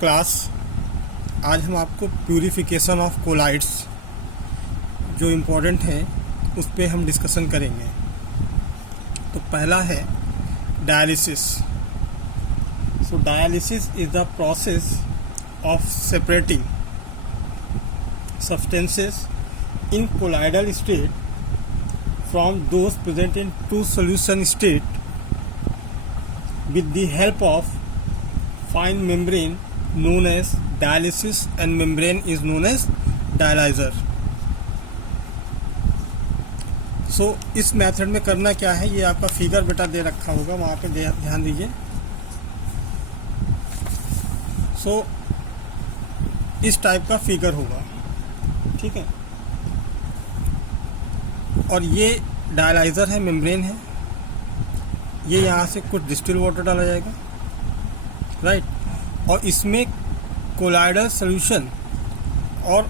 Class. आज हम आपको प्यूरिफिकेशन ऑफ कोलाइड्स जो इम्पोर्टेंट हैं उस पर हम डिस्कशन करेंगे। तो पहला है dialysis. So dialysis is the process of separating substances in colloidal state from those present in true solution state with the help of fine membrane known as dialysis, and membrane is known as dialyzer. So इस method में करना क्या है, ये आपका figure बेटा दे रखा होगा, वहाँ पे ध्यान दीजिए। सो इस टाइप का फिगर होगा, ठीक है। और ये डायलाइज़र है, मेम्ब्रेन है। ये यहाँ से कुछ डिस्टिल वाटर डाला जाएगा, राइट। और इसमें कोलाइडल सॉल्यूशन और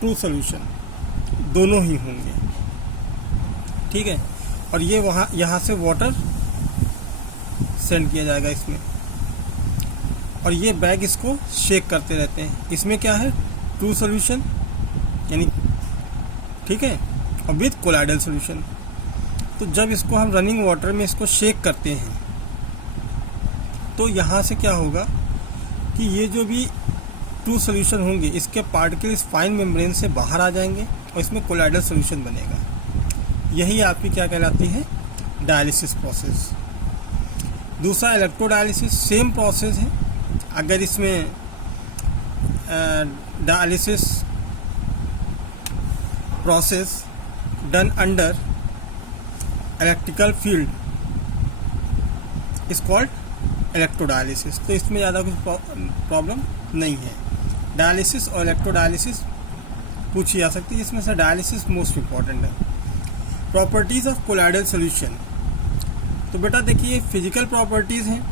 ट्रू सॉल्यूशन दोनों ही होंगे, ठीक है। और ये वहाँ यहाँ से वाटर सेंड किया जाएगा इसमें, और ये बैग इसको शेक करते रहते हैं। इसमें क्या है, ट्रू सॉल्यूशन यानी, ठीक है, और विद कोलाइडल सॉल्यूशन। तो जब इसको हम रनिंग वाटर में इसको शेक करते हैं तो यहाँ से क्या होगा कि ये जो भी ट्रू सॉल्यूशन होंगे इसके पार्टिकल इस फाइन मेम्ब्रेन से बाहर आ जाएंगे और इसमें कोलाइडल सॉल्यूशन बनेगा। यही आपकी क्या कहलाती है, डायलिसिस प्रोसेस। दूसरा इलेक्ट्रोडायलिसिस, सेम प्रोसेस है। अगर इसमें dialysis process done under electrical field is called electrodialysis. तो इसमें ज़्यादा कुछ प्रॉब्लम नहीं है। डायलिसिस और इलेक्ट्रोडायलिसिस पूछी जा सकती है, इसमें से डायलिसिस मोस्ट इम्पॉर्टेंट है। Properties of colloidal solution. तो बेटा देखिए, फिजिकल प्रॉपर्टीज़ हैं।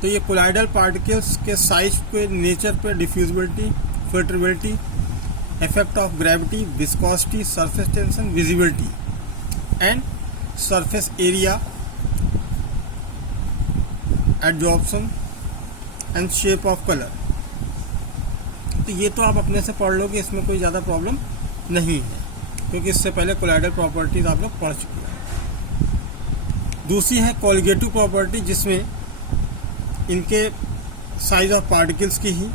तो ये कोलाइडल पार्टिकल्स के साइज पे, नेचर पे, diffusibility, फिल्ट्रेबिलिटी, effect of gravity, viscosity, surface tension, visibility and surface area, adsorption and shape of color। तो ये तो आप अपने से पढ़ लोगे, इसमें कोई ज़्यादा प्रॉब्लम नहीं है क्योंकि इससे पहले कोलाइडल प्रॉपर्टीज आप लोग पढ़ चुके हैं। दूसरी है कोलिगेटिव प्रॉपर्टी, जिसमें इनके साइज ऑफ पार्टिकल्स की ही,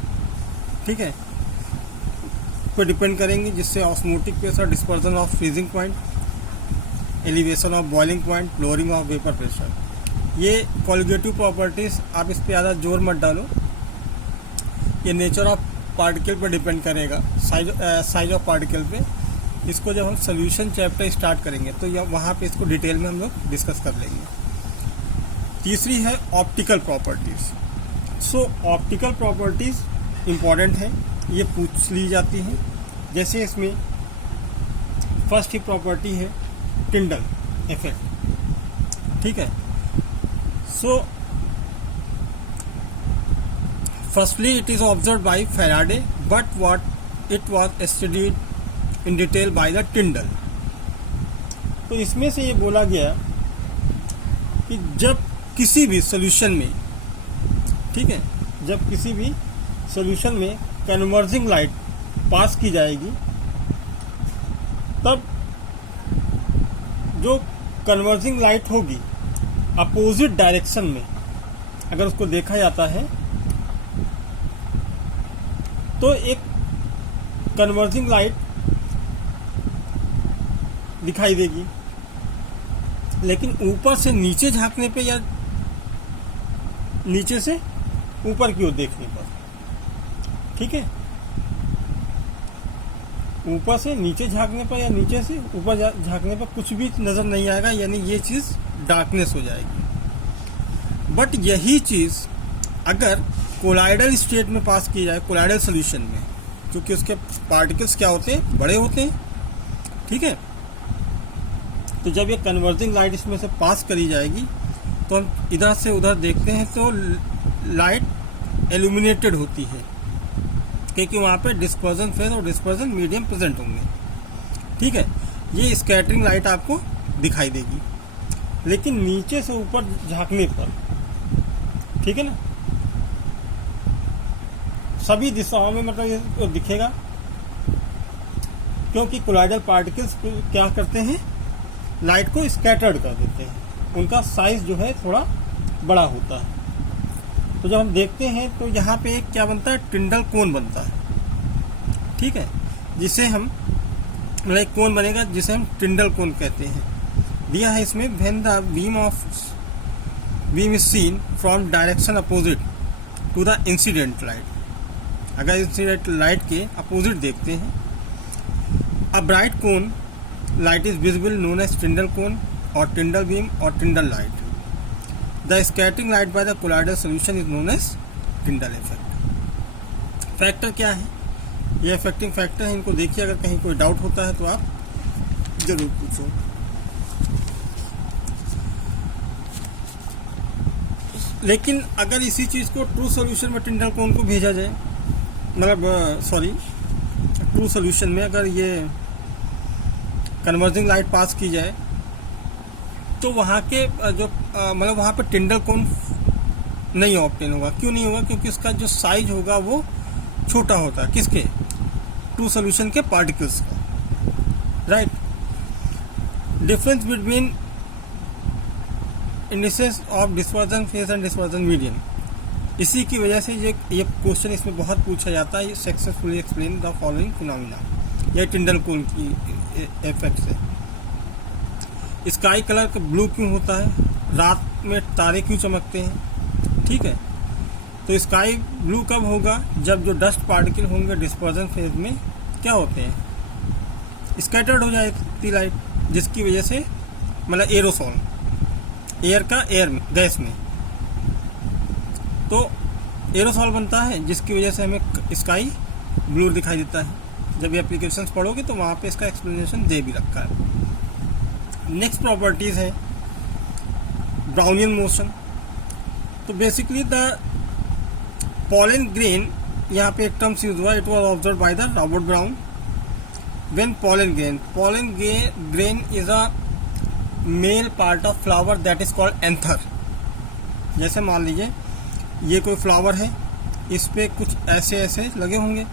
ठीक है, पे डिपेंड करेंगे, जिससे osmotic pressure, dispersion of freezing point, elevation of boiling point, flooring of vapour pressure. ये कोलिगेटिव प्रॉपर्टीज आप इस पर ज़्यादा जोर मत डालो, ये नेचर ऑफ पार्टिकल पर डिपेंड करेगा, साइज ऑफ पार्टिकल पे। इसको जब हम सोल्यूशन चैप्टर स्टार्ट करेंगे तो वहाँ पे इसको डिटेल में हम लोग डिस्कस कर लेंगे। तीसरी है ऑप्टिकल प्रॉपर्टीज। सो ऑप्टिकल प्रॉपर्टीज इम्पॉर्टेंट है, ये पूछ ली जाती है। जैसे इसमें फर्स्ट ही प्रॉपर्टी है टिंडल इफेक्ट, ठीक है। So firstly it is observe by Faraday, but what it was studied in detail by the टिंडल। तो इसमें से ये बोला गया कि जब किसी भी सॉल्यूशन में, ठीक है, जब किसी भी सॉल्यूशन में कन्वर्जिंग लाइट पास की जाएगी, तब जो कन्वर्जिंग लाइट होगी अपोजिट डायरेक्शन में अगर उसको देखा जाता है तो एक कन्वर्जिंग लाइट दिखाई देगी, लेकिन ऊपर से नीचे झांकने पे या नीचे से ऊपर की ओर देखने पर, ठीक है, ऊपर से नीचे झांकने पर या नीचे से ऊपर झांकने पर कुछ भी नज़र नहीं आएगा, यानी ये चीज़ डार्कनेस हो जाएगी। बट यही चीज़ अगर कोलाइडल स्टेट में पास की जाए, कोलाइडल सॉल्यूशन में, क्योंकि उसके पार्टिकल्स क्या होते हैं, बड़े होते हैं, ठीक है। तो जब ये कन्वर्जिंग लाइट इसमें से पास करी जाएगी तो हम इधर से उधर देखते हैं तो लाइट एल्यूमिनेटेड होती है, क्योंकि वहाँ पे डिस्पर्जन फेज और डिस्पर्जन मीडियम प्रेजेंट होंगे, ठीक है। ये स्कैटरिंग लाइट आपको दिखाई देगी, लेकिन नीचे से ऊपर झांकने पर, ठीक है ना, सभी दिशाओं में मतलब ये दिखेगा, क्योंकि कोलाइडल पार्टिकल्स क्या करते हैं, लाइट को स्कैटर्ड कर देते हैं, उनका साइज जो है थोड़ा बड़ा होता है। तो जब हम देखते हैं तो यहाँ पे एक क्या बनता है, टिंडल कोन बनता है, ठीक है, जिसे हम मतलब एक कोन बनेगा जिसे हम टिंडल कोन कहते हैं। दिया है इसमें, when the beam is seen from direction opposite to the incident light, अगर इंसिडेंट लाइट के अपोजिट देखते हैं, a bright cone light is visible known as Tyndall cone और टिंडल बीम और Tyndall light. The scattering light by the colloidal solution is known as Tyndall effect. Factor क्या है, ये इफेक्टिंग फैक्टर है, इनको देखिए, अगर कहीं कोई डाउट होता है तो आप जरूर पूछो। लेकिन अगर इसी चीज को ट्रू सॉल्यूशन में टिंडल कोन को भेजा जाए, मतलब सॉरी ट्रू सॉल्यूशन में अगर ये कन्वर्जिंग लाइट पास की जाए, तो वहाँ के जो मतलब वहाँ पे टिंडल कोन नहीं ऑब्टेन होगा। क्यों नहीं होगा, क्योंकि उसका जो साइज होगा वो छोटा होता है, किसके, ट्रू सॉल्यूशन के पार्टिकल्स का, right. Difference between indices of dispersion phase and dispersion medium, इसी की वजह से ये क्वेश्चन इसमें बहुत पूछा जाता है। ये successfully explain the following phenomena, ये टिंडल कोन की इफेक्ट से। स्काई कलर का ब्लू क्यों होता है, रात में तारे क्यों चमकते हैं, ठीक है। तो स्काई ब्लू कब होगा, जब जो डस्ट पार्टिकल होंगे डिस्पर्जन फेज में क्या होते हैं, स्कैटर्ड हो जाती लाइट, जिसकी वजह से मतलब एरोसोल, एयर का एयर में, गैस में, तो एरोसोल बनता है, जिसकी वजह से हमें स्काई ब्लू दिखाई देता है। जब ये एप्लीकेशंस पढ़ोगे तो वहाँ पे इसका एक्सप्लेनेशन दे भी रखा है। नेक्स्ट प्रॉपर्टीज है ब्राउनियन मोशन। तो बेसिकली द पॉलन ग्रेन, यहाँ पे एक टर्म्स यूज हुआ, it was observe by the Robert brown. When pollen grain is a male part of flower that is called anther. जैसे मान लीजिए ये कोई फ्लावर है, इस पे कुछ ऐसे ऐसे लगे होंगे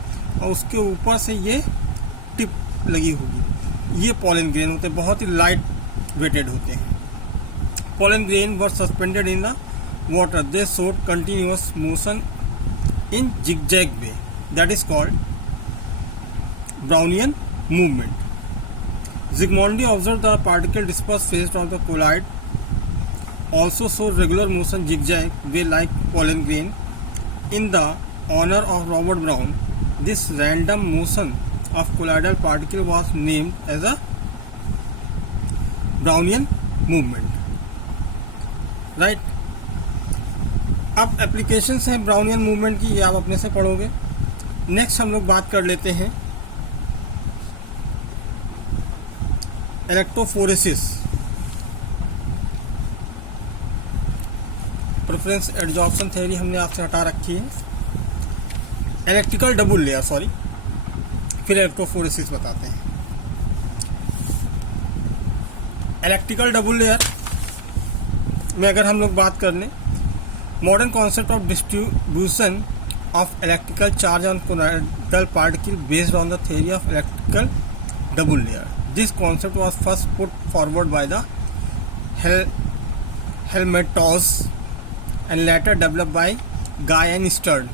और उसके ऊपर से ये टिप लगी होगी, ये पॉलन ग्रेन होते हैं, बहुत ही लाइट वेटेड होते हैं। Pollen grain were suspended in the water, they showed continuous motion in zigzag way, that is called Brownian movement. Zygmundi observed the particle dispersed phase of the colloid also show regular motion zigzag way like pollen grain. In the honor of Robert Brown, this random motion of colloidal particle was named as a Brownian movement, right? अब applications हैं Brownian movement की, ये आप अपने से पढ़ोगे। Next हम लोग बात कर लेते हैं इलेक्ट्रोफोरेसिस। प्रेफरेंस एडजॉर्प्शन थ्योरी हमने आपसे हटा रखी है। इलेक्ट्रिकल डबल लेयर, सॉरी, फिर इलेक्ट्रोफोरेसिस बताते हैं। इलेक्ट्रिकल डबल लेयर में अगर हम लोग बात कर लें, modern concept of distribution of electrical charge on colloidal particle based on the theory of electrical double layer. This concept was first put forward by the Helmholtz and later developed by Guy and Stern.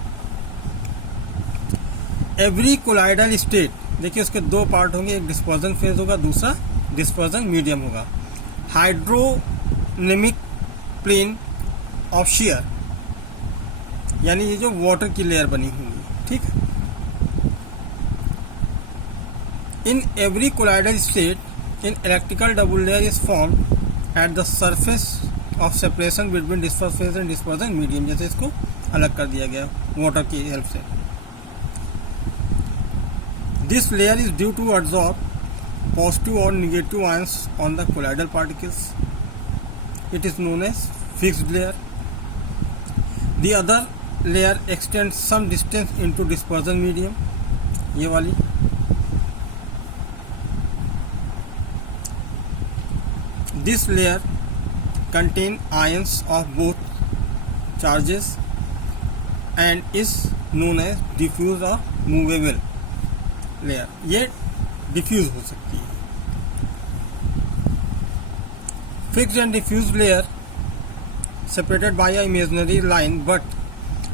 Every colloidal state, देखिए उसके दो part होंगे, एक dispersion phase होगा, दूसरा dispersion medium होगा। हाइड्रोनिमिक plane of shear, यानी ये जो वाटर की लेयर बनी होंगी, ठीक है। In every colloidal state in electrical double layer is form at the surface of separation between disperse phase and dispersion medium, जैसे इसको अलग कर दिया गया वाटर की हेल्प से। This layer is due to absorb positive और negative ions on the colloidal particles. It is known as fixed layer. The other layer extends some distance into dispersion medium, ये वाली। This layer contain ions of both charges and is known as diffuse or movable layer. ये diffuse हो सकती है. Fixed and diffuse layer separated by a imaginary line but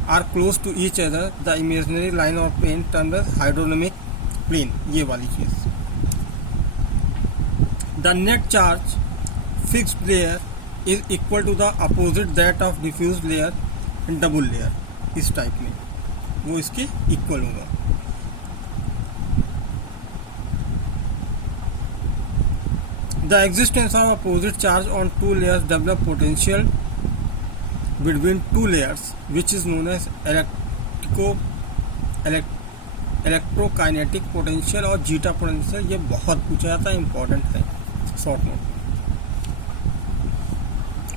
are close to each other. The imaginary line or plane termed as hydrodynamic plane. ये वाली चीज. The net charge fixed layer is equal to the opposite that of diffuse layer and double layer. इस type में वो इसके equal होगा. The existence of opposite charge on two layers develop potential between two layers, which is known as electrokinetic potential और zeta potential. ये बहुत पूछा जाता है, इंपॉर्टेंट है शॉर्ट नोट.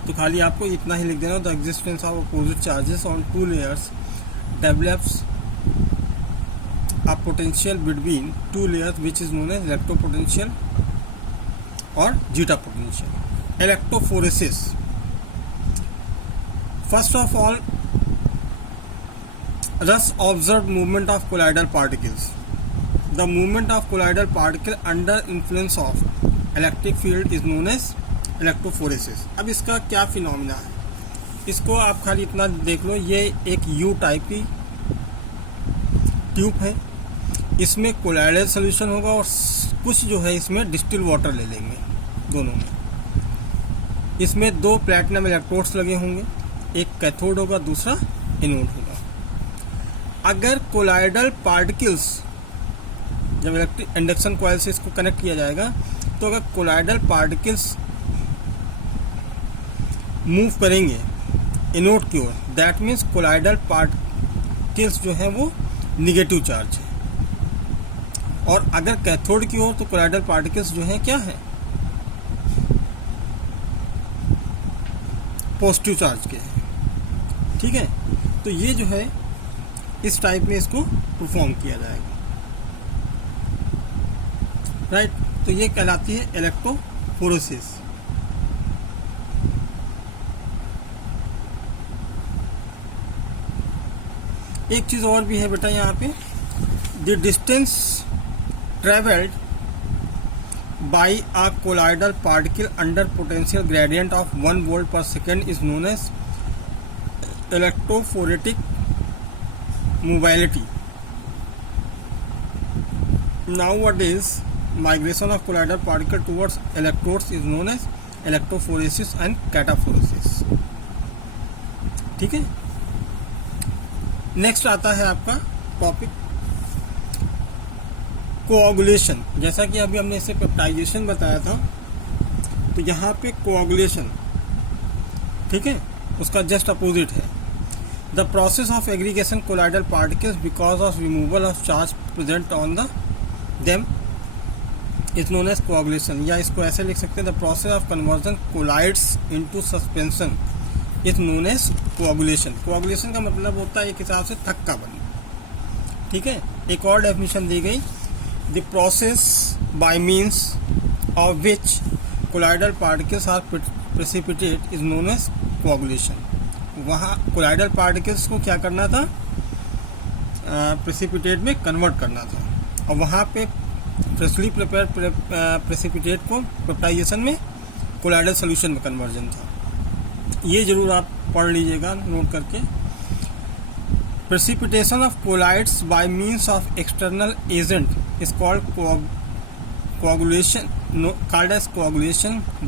तो खाली आपको इतना ही लिख देना. The existence of opposite charges on two layers develops a potential between two layers which is known as electropotential और zeta potential. Electrophoresis. First of all, thus observed movement of colloidal particles. The movement of colloidal particle under influence of electric field is known as electrophoresis. अब इसका क्या phenomena है, इसको आप खाली इतना देख लो. ये एक यू टाइप की ट्यूब है, इसमें कोलाइडल सोल्यूशन होगा और कुछ जो है इसमें डिस्टिल वाटर ले लेंगे. दोनों में इसमें दो प्लैटिनम इलेक्ट्रोड्स लगे होंगे, एक कैथोड होगा, दूसरा एनोड होगा. अगर कोलाइडल पार्टिकल्स, जब इलेक्ट्रिक इंडक्शन कॉइल से इसको कनेक्ट किया जाएगा, तो अगर कोलाइडल पार्टिकल्स मूव करेंगे एनोड की ओर, दैट मीन्स कोलाइडल पार्टिकल्स जो है वो निगेटिव चार्ज है. और अगर कैथोड की ओर, तो कोलाइडल पार्टिकल्स जो है क्या है, पॉजिटिव चार्ज के हैं. ठीक है, तो ये जो है इस टाइप में इसको परफॉर्म किया जाएगा. राइट, तो ये कहलाती है इलेक्ट्रोफोरेसिस. एक चीज और भी है बेटा यहाँ पे. The distance travelled by a colloidal particle under potential gradient of 1 volt per second is known as electrophoretic mobility. Nowadays, migration of colloidal particle towards electrodes is known as electrophoresis and cataphoresis. ठीक है. Next आता है आपका topic coagulation. जैसा कि अभी हमने इसे पेप्टाइजेशन बताया था, तो यहाँ पे कोआगुलेशन, ठीक है, उसका जस्ट अपोजिट है. The process of aggregation colloidal particles because of removal of charge present on them is known as coagulation. या इसको ऐसे लिख सकते हैं, the process of conversion colloids into suspension is known as coagulation. coagulation का मतलब होता है एक हिसाब से थक्का बनना. ठीक है, एक और डेफिनेशन दी गई, the process by means of which colloidal particles are precipitate is known as coagulation. वहाँ कोलाइडल पार्टिकल्स को क्या करना था, प्रेसिपिटेट में कन्वर्ट करना था, और वहाँ पे फ्रेशली प्रिपेयर्ड प्रेसिपिटेट को पेप्टाइजेशन में कोलाइडल सोल्यूशन में कन्वर्जन था. ये जरूर आप पढ़ लीजिएगा नोट करके. Precipitation of colloids by means of external agent is called coagulation,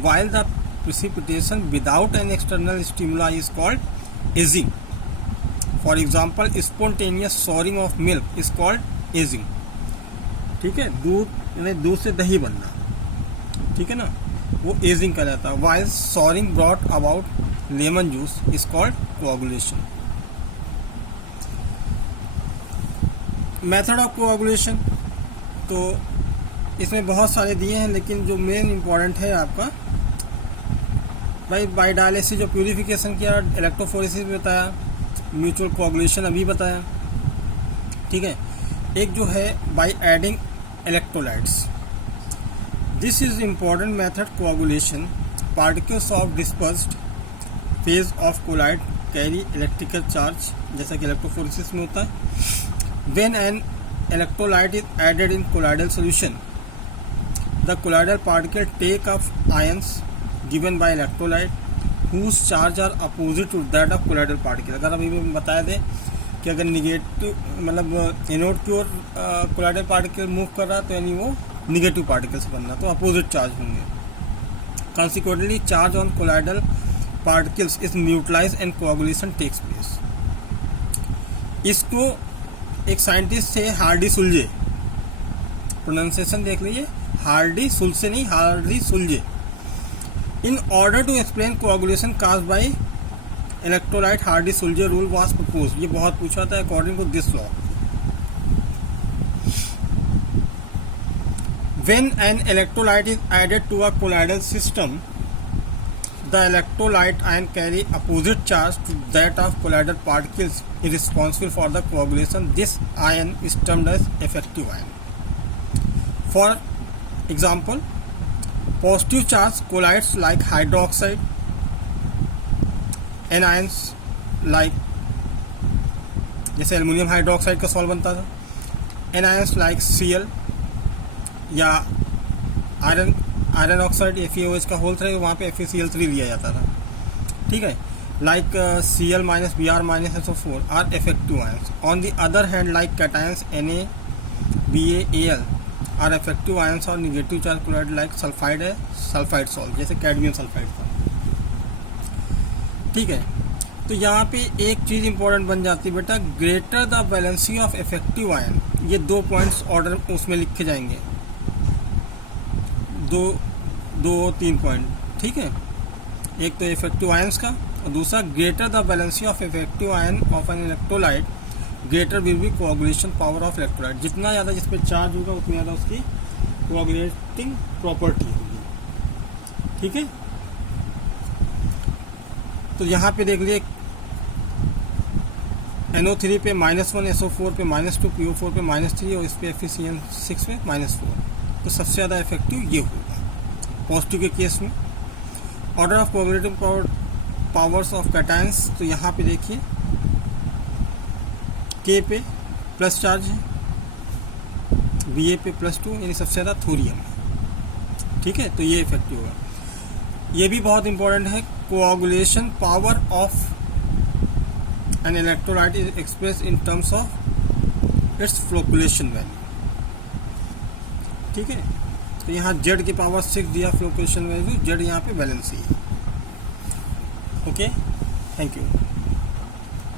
while the precipitation without an external stimuli is called aging. For example, spontaneous souring of milk is called aging. ठीक है, दूध से दही बनना, ठीक है ना, वो एजिंग कहलाता है. while souring brought about lemon juice is called coagulation. Method of coagulation, तो इसमें बहुत सारे दिए हैं, लेकिन जो मेन इम्पॉर्टेंट है आपका भाई बाई डायलिसिस, जो प्यूरिफिकेशन किया, इलेक्ट्रोफोरेसिस बताया, म्यूचुअल कोआगुलेशन अभी बताया. ठीक है, एक जो है by adding electrolytes. This is important method coagulation. Particles of dispersed phase of colloid carry electrical charge, जैसा कि इलेक्ट्रोफोरेसिस में होता है। When an electrolyte is added in colloidal solution, the colloidal particle take up ions given by electrolyte whose charge are opposite to that of colloidal particle. अगर अभी भी बताया दे कि अगर निगेटिव मतलब एनोड की ओर कोलाइडल पार्टिकल मूव कर रहा है तो यानी वो निगेटिव पार्टिकल से बनना, तो अपोजिट चार्ज होंगे। Consequently charge on colloidal particles is neutralize and coagulation takes place. इसको एक साइंटिस्ट थे हार्डी सुल्जे, प्रोनाउंसिएशन देख लीजिए, हार्डी सुल्जे नहीं, Hardy सुल्जे। In order to explain coagulation caused by electrolyte, Hardy-Sulzer rule was proposed। ये बहुत पूछा था। According to this law, when an electrolyte is added to a colloidal system, the electrolyte ion carry opposite charge to that of colloidal particles is responsible for the coagulation. This ion is termed as effective ion. For example, positive charge colloids like hydroxide, anions like जैसे aluminium hydroxide का salt बनता था, anions like Cl या iron oxide FeOH का whole था, वहाँ पे FeCl3 लिया जाता था। ठीक है, like Cl minus Br minus SO4 are effective ions. On the other hand, like cations Na, Ba, Al are effective ions और negative charge chloride like sulphide है, सल्फाइड सॉल्ट जैसे कैडमियम सल्फाइड था। ठीक है, तो यहाँ पे एक चीज़ इंपॉर्टेंट बन जाती है बेटा, greater the valency of effective ion. ये 2 पॉइंट्स ऑर्डर उसमें लिखे जाएंगे, 3 पॉइंट। ठीक है, एक तो इफेक्टिव आयंस का और दूसरा greater the valency of effective ion of an electrolyte greater will be coagulation power of electrolyte. जितना ज़्यादा जिस पर चार्ज होगा उतनी ज़्यादा उसकी कोआगुलेटिंग प्रॉपर्टी होगी। ठीक है, तो यहाँ पे देख लिए NO3 पे -1, SO4 पे -2, PO4 पे -3 और इस पे FeCl6 पे -4। तो सबसे ज़्यादा इफेक्टिव ये होगा पॉजिटिव के केस में। Order of coagulating powers of cations, तो यहाँ पे देखिए K पे प्लस चार्ज है, Ba पे +2 यानी सबसे ज़्यादा थोरियम है। ठीक है, तो ये इफेक्टिव होगा। ये भी बहुत इंपॉर्टेंट है, coagulation power of N electrolyte is express in terms of its flocculation value. ठीक है, तो यहाँ Z की पावर 6 दिया फ्लोकुलेशन वैल्यू, Z यहाँ पे वैलेंसी है। Okay, thank you.